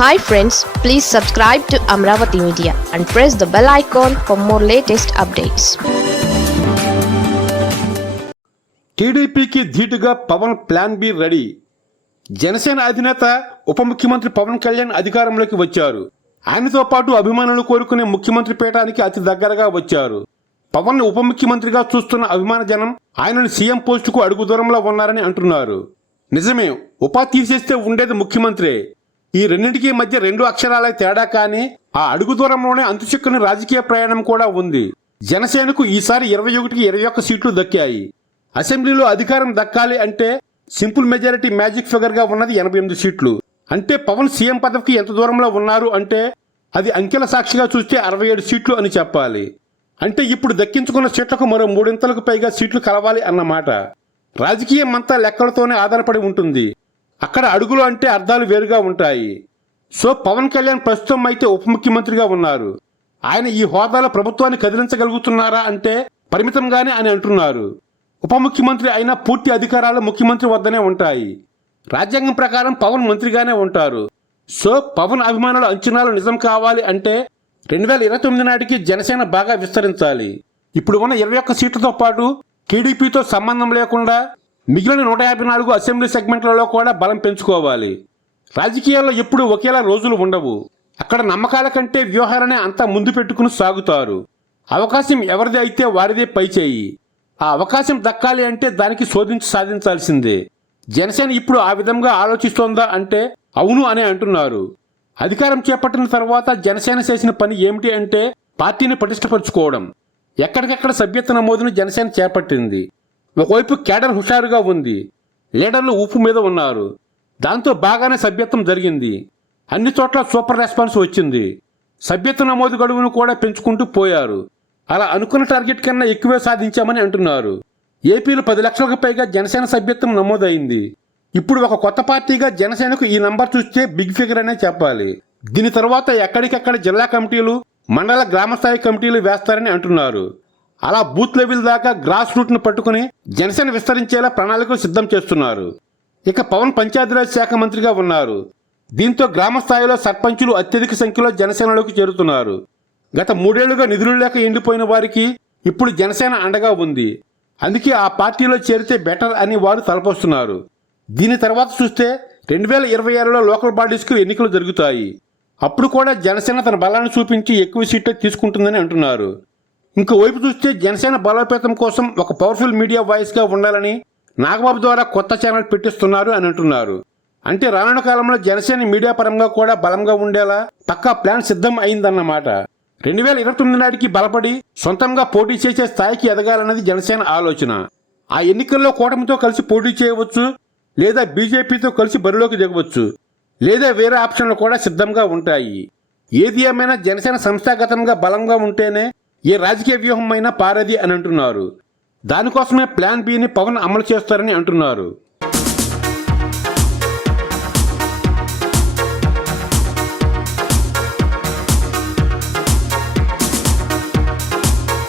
Hi friends please subscribe to Amaravati media and press the bell icon for more latest updates టీడీపీకి ధీటుగా Pawan plan B ready. Janasena అధినేత ఉప ముఖ్యమంత్రి పవన్ కళ్యాణ్ అధికారంలోకి వచ్చారు. ఆయనతో పాటు అభిమానులు కోరుకునే ముఖ్యమంత్రి పీఠానికి అతి దగ్గరగా వచ్చారు. పవన్ ఉప ముఖ్యమంత్రిగా చూస్తున్న అభిమాన జనం ఆయనను సీఎం పోస్టుకు అడుగు దూరంలో ఉన్నారని అంటున్నారు. నిజమే ఉపా తీసేస్తే ఉండేది ముఖ్యమంత్రి. ఈ రెండింటికి మధ్య రెండు అక్షరాల తేడా కానీ ఆ అడుగు దూరంలోనే అంతుచిక్కని రాజకీయ ప్రయాణం కూడా ఉంది. జనసేనకు ఈసారి ఇరవై ఒకటికి ఇరవై ఒక్క సీట్లు దక్కాయి. అసెంబ్లీలో అధికారం దక్కాలి అంటే సింపుల్ మెజారిటీ మ్యాజిక్ ఫిగర్గా ఉన్నది ఎనభై ఎనిమిది సీట్లు. అంటే పవన్ సీఎం పదవికి ఎంత దూరంలో ఉన్నారు అంటే అది అంకెల సాక్షిగా చూస్తే అరవై ఏడు సీట్లు అని చెప్పాలి. అంటే ఇప్పుడు దక్కించుకున్న సీట్లకు మరో మూడింతలకు పైగా సీట్లు కలవాలి అన్నమాట. రాజకీయం అంతా లెక్కలతోనే ఆధారపడి ఉంటుంది. అక్కడ అడుగులు అంటే అర్థాలు వేరుగా ఉంటాయి. సో పవన్ కళ్యాణ్ ప్రస్తుతం అయితే ఉప ముఖ్యమంత్రిగా ఉన్నారు. ఆయన ఈ హోదాలో ప్రభుత్వాన్ని కదిలించగలుగుతున్నారా అంటే పరిమితంగానే అని అంటున్నారు. ఉప ముఖ్యమంత్రి అయినా పూర్తి అధికారాలు ముఖ్యమంత్రి వద్దనే ఉంటాయి. రాజ్యాంగం ప్రకారం పవన్ మంత్రిగానే ఉంటారు. సో పవన్ అభిమానుల అంచనాలు నిజం కావాలి అంటే రెండు వేల ఇరవై తొమ్మిది నాటికి జనసేన బాగా విస్తరించాలి. ఇప్పుడు ఉన్న ఇరవై ఒక్క సీట్లతో పాటు టీడీపీతో సంబంధం లేకుండా మిగిలిన నూట యాభై నాలుగు అసెంబ్లీ సెగ్మెంట్లలో కూడా బలం పెంచుకోవాలి. రాజకీయాల్లో ఎప్పుడూ ఒకేలా రోజులు ఉండవు. అక్కడ నమ్మకాల కంటే వ్యూహాలనే అంతా ముందు పెట్టుకుని సాగుతారు. అవకాశం ఎవరిది అయితే వారిదే పై చేయి. ఆ అవకాశం దక్కాలి అంటే దానికి శోధించి సాధించాల్సిందే. జనసేన ఇప్పుడు ఆ విధంగా ఆలోచిస్తోందా అంటే అవును అనే అంటున్నారు. అధికారం చేపట్టిన తర్వాత జనసేన చేసిన పని ఏమిటి అంటే పార్టీని పటిష్టపరుచుకోవడం ఎక్కడికెక్కడ సభ్యత్వ నమోదును జనసేన చేపట్టింది. ఒకవైపు కేడర్ హుషారుగా ఉంది లీడర్లు ఊపు మీద ఉన్నారు. దాంతో బాగానే సభ్యత్వం జరిగింది. అన్ని చోట్ల సూపర్ రెస్పాన్స్ వచ్చింది. సభ్యత్వ నమోదు గడువును కూడా పెంచుకుంటూ పోయారు. అలా అనుకున్న టార్గెట్ కన్నా ఎక్కువే సాధించామని అంటున్నారు. ఏపీలో పది లక్షలకు పైగా జనసేన సభ్యత్వం నమోదైంది. ఇప్పుడు ఒక కొత్త పార్టీగా జనసేనకు ఈ నంబర్ చూస్తే బిగ్ ఫిగర్ అనే చెప్పాలి. దీని తర్వాత ఎక్కడికెక్కడ జిల్లా కమిటీలు మండల గ్రామ స్థాయి కమిటీలు వేస్తారని అంటున్నారు. అలా బూత్ లెవెల్ దాకా గ్రాస్ రూట్ను పట్టుకుని జనసేన విస్తరించేలా ప్రణాళికలు సిద్ధం చేస్తున్నారు. ఇక పవన్ పంచాయతీరాజ్ శాఖ మంత్రిగా ఉన్నారు. దీంతో గ్రామ స్థాయిలో సర్పంచులు అత్యధిక సంఖ్యలో జనసేనలోకి చేరుతున్నారు. గత మూడేళ్ళుగా నిధులు లేక ఎండిపోయిన వారికి ఇప్పుడు జనసేన అండగా ఉంది. అందుకే ఆ పార్టీలో చేరితే బెటర్ అని వారు తలపొస్తున్నారు. దీని తర్వాత చూస్తే రెండు వేల ఇరవై ఆరులో లోకల్ బాడీస్కు ఎన్నికలు జరుగుతాయి. అప్పుడు కూడా జనసేన తన బలాన్ని చూపించి ఎక్కువ సీట్లు తీసుకుంటుందని అంటున్నారు. ఇంకోవైపు చూస్తే జనసేన బలోపేతం కోసం ఒక పవర్ఫుల్ మీడియా వాయిస్గా ఉండాలని నాగబాబు ద్వారా కొత్త ఛానల్ పెట్టిస్తున్నారు అని అంటున్నారు. అంటే రానున్న కాలంలో జనసేన మీడియా పరంగా కూడా బలంగా ఉండేలా పక్కా ప్లాన్ సిద్ధం అయిందన్నమాట. రెండు వేల ఇరవై తొమ్మిది నాటికి బలపడి సొంతంగా పోటీ చేసే స్థాయికి ఎదగాలన్నది జనసేన ఆలోచన. ఆ ఎన్నికల్లో కూటమితో కలిసి పోటీ చేయవచ్చు లేదా బీజేపీతో కలిసి బరిలోకి దిగవచ్చు లేదా వేరే ఆప్షన్లు కూడా సిద్ధంగా ఉంటాయి. ఏది ఏమైనా జనసేన సంస్థాగతంగా బలంగా ఉంటేనే ఏ రాజకీయ వ్యూహం అయినా పారది అని అంటున్నారు. దానికోసమే ప్లాన్ బిని పవన్ అమలు చేస్తారని అంటున్నారు.